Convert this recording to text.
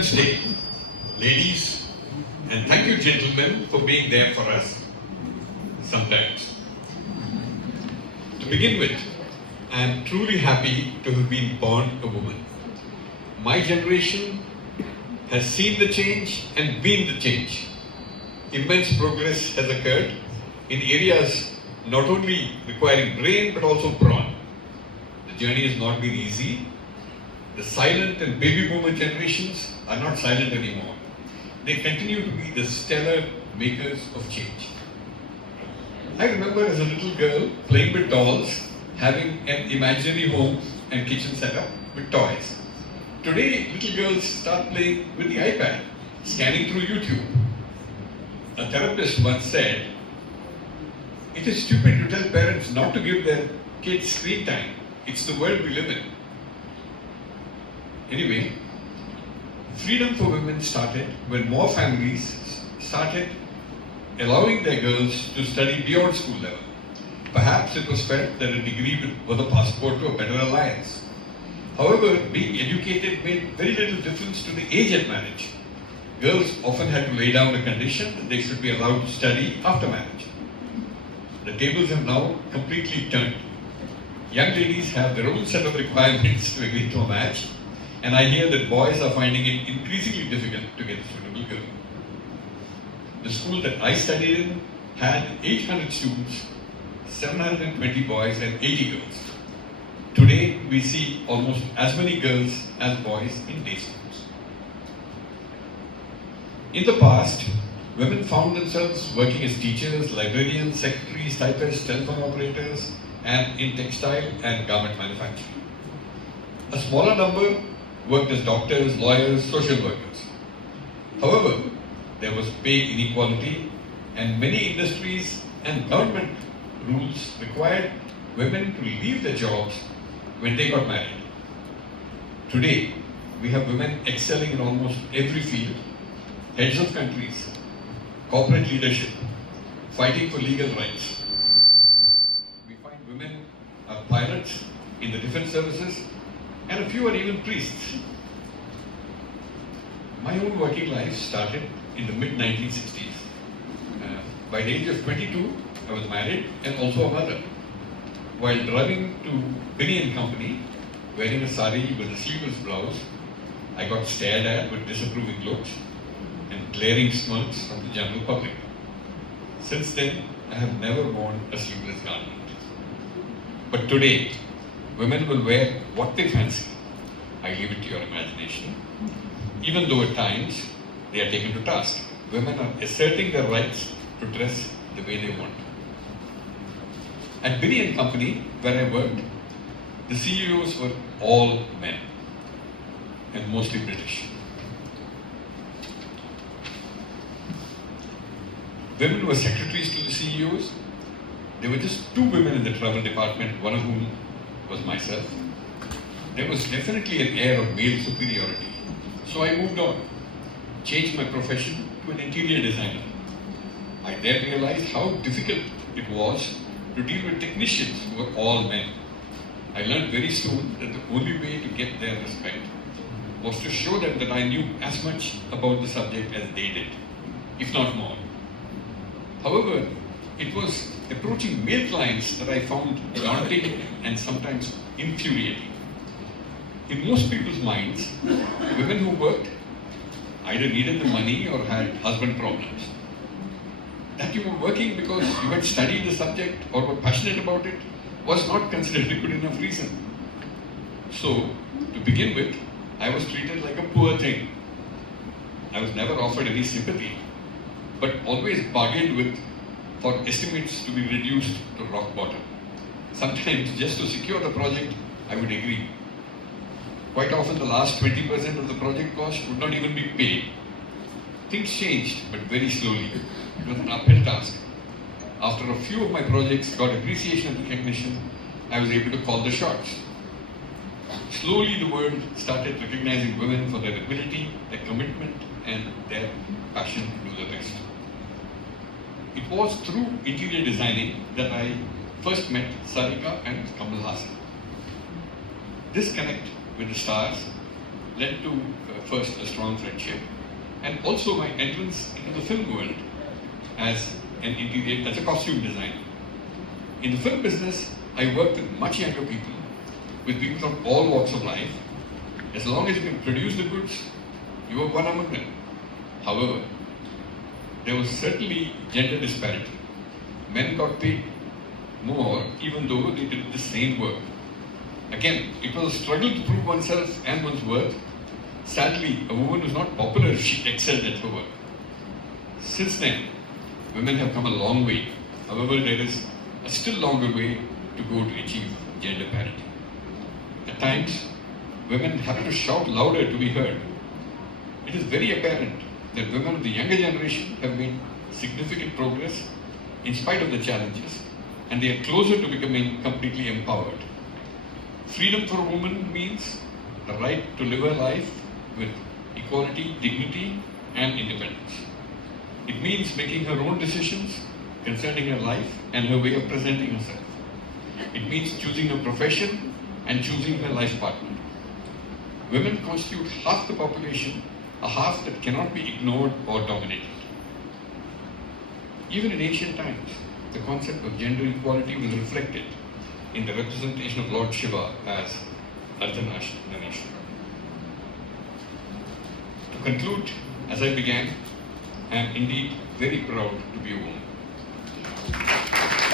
Day, ladies, and thank you, gentlemen, for being there for us sometimes. To begin with, I am truly happy to have been born a woman. My generation has seen the change and been the change. Immense progress has occurred in areas not only requiring brain but also brawn. The journey has not been easy. The silent and baby boomer generations are not silent anymore. They continue to be the stellar makers of change. I remember as a little girl playing with dolls, having an imaginary home and kitchen setup with toys. Today, little girls start playing with the iPad, scanning through YouTube. A therapist once said, "It is stupid to tell parents not to give their kids screen time. It's the world we live in." Anyway, freedom for women started when more families started allowing their girls to study beyond school level. Perhaps it was felt that a degree was a passport to a better alliance. However, being educated made very little difference to the age at marriage. Girls often had to lay down a condition that they should be allowed to study after marriage. The tables have now completely turned. Young ladies have their own set of requirements to agree to a match, and I hear that boys are finding it increasingly difficult to get a suitable girl. The school that I studied in had 800 students, 720 boys and 80 girls. Today, we see almost as many girls as boys in day schools. In the past, women found themselves working as teachers, librarians, secretaries, typists, telephone operators, and in textile and garment manufacturing. A smaller number worked as doctors, lawyers, social workers. However, there was pay inequality, and many industries and government rules required women to leave their jobs when they got married. Today, we have women excelling in almost every field: heads of countries, corporate leadership, fighting for legal rights. We find women are pilots in the defense services, and a few are even priests. My own working life started in the mid-1960s. By the age of 22, I was married and also a mother. While driving to Binny & Company, wearing a sari with a sleeveless blouse, I got stared at with disapproving looks and glaring smirks from the general public. Since then, I have never worn a sleeveless garment. But today, women will wear what they fancy. I leave it to your imagination. Even though at times they are taken to task, women are asserting their rights to dress the way they want. At Binny & Company, where I worked, the CEOs were all men and mostly British. Women were secretaries to the CEOs. There were just 2 women in the travel department, one of whom was myself. There was definitely an air of male superiority. So I moved on, changed my profession to an interior designer. I then realized how difficult it was to deal with technicians who were all men. I learned very soon that the only way to get their respect was to show them that I knew as much about the subject as they did, if not more. However, it was approaching male clients that I found daunting and sometimes infuriating. In most people's minds, women who worked either needed the money or had husband problems. That you were working because you had studied the subject or were passionate about it was not considered a good enough reason. So, to begin with, I was treated like a poor thing. I was never offered any sympathy, but always bargained with for estimates to be reduced to rock bottom. Sometimes, just to secure the project, I would agree. Quite often, the last 20% of the project cost would not even be paid. Things changed, but very slowly. It was an uphill task. After a few of my projects got appreciation and recognition, I was able to call the shots. Slowly, the world started recognizing women for their ability, their commitment, and their passion to do the best. It was through interior designing that I first met Sarika and Kamal Hassan. This connect with the stars led to first a strong friendship, and also my entrance into the film world as as a costume designer. In the film business, I worked with much younger people, with people from all walks of life. As long as you can produce the goods, you were one among them. However, there was certainly gender disparity. Men got paid more even though they did the same work. Again, it was a struggle to prove oneself and one's worth. Sadly, a woman was not popular if she excelled at her work. Since then, women have come a long way. However, there is a still longer way to go to achieve gender parity. At times, women have to shout louder to be heard. It is very apparent that women of the younger generation have made significant progress in spite of the challenges, and they are closer to becoming completely empowered. Freedom for a woman means the right to live her life with equality, dignity, and independence. It means making her own decisions concerning her life and her way of presenting herself. It means choosing her profession and choosing her life partner. Women constitute half the population, a half that cannot be ignored or dominated. Even in ancient times, the concept of gender equality was reflected in the representation of Lord Shiva as Ardhanarishwara. To conclude, as I began, I am indeed very proud to be a woman.